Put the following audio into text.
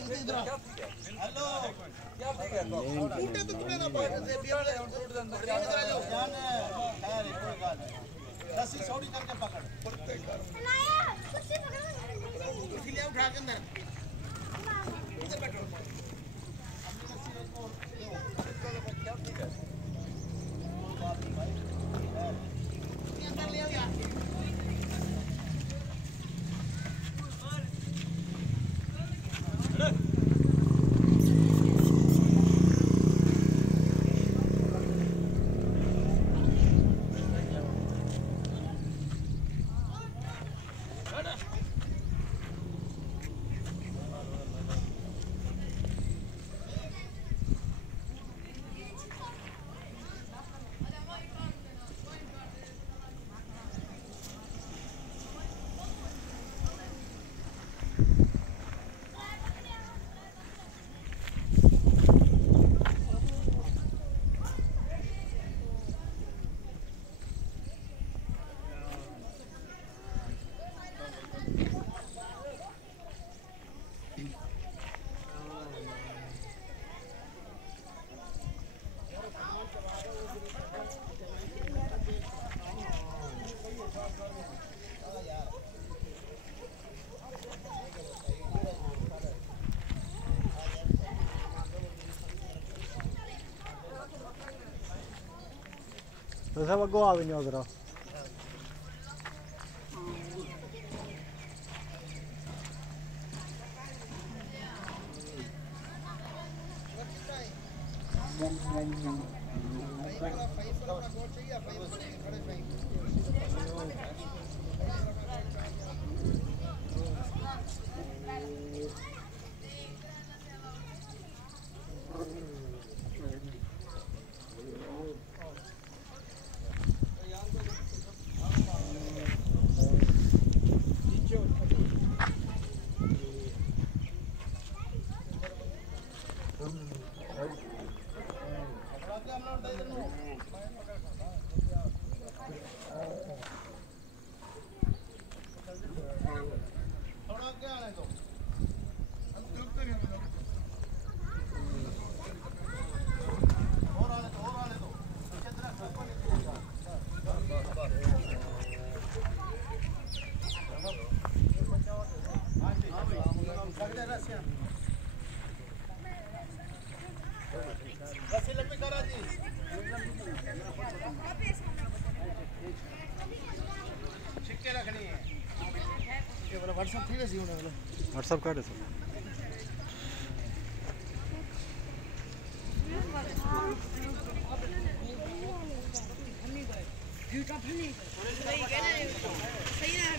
hello क्या ठीक है टूटे तो टूटे ना पाए से बियर ले टूट दे अंदर जान है रे कोई बात नहीं रस्सी छोड़ी करके पकड़ लाया कुछ पकड़ इसीलिए उठा के अंदर इधर बैठो क्या ठीक है अंदर ले आओ यार तो सब गोवा भी नहीं उधर व्हाट्सएप कर दे सर सही है